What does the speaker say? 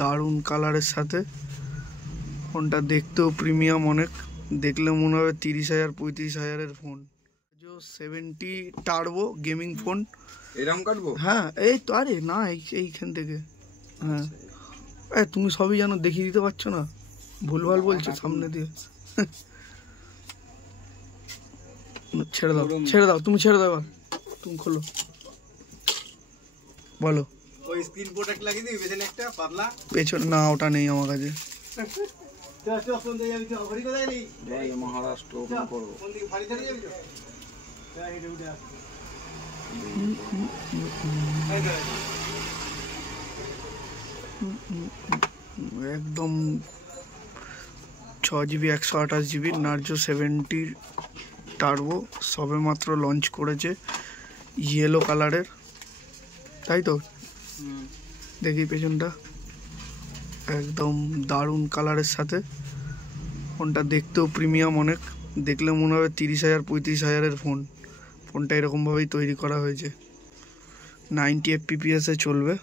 দারুণ কালারের সাথে। ফোনটা দেখতেও প্রিমিয়াম অনেক, দেখলে মনে হবে 30,000-35,000-এর ফোন। 70 turbo gaming phone. এরকম কাটবো? হ্যাঁ এই তো, আরে না এইখান থেকে। হ্যাঁ তুমি সবই জানো, দেখিয়ে দিতে পারছো না, ভুলভাল বলছো সামনে দিয়ে। ছেড়ে দাও ছেড়ে দাও, তুমি ছেড়ে দাও, এবার তুমি খোলো, বলো। ওই স্ক্রিন প্রোটেক্ট লাগিয়ে দিবি পেছনে একটা পাতলা। পেছনে না, ওটা নেই আমার কাছে। মহারাষ্ট্র একদম 6GB 128GB নার্জো 70 টার্বো, সবে মাত্র লঞ্চ করেছে, ইয়েলো কালারের, তাই তো? দেখি পেছনটা, একদম দারুণ কালারের সাথে। ফোনটা দেখতেও প্রিমিয়াম অনেক, দেখলে মনে হবে 30,000-35,000-এর ফোন। ফোনটা এরকমভাবেই তৈরি করা হয়েছে, 90 FPS চলবে।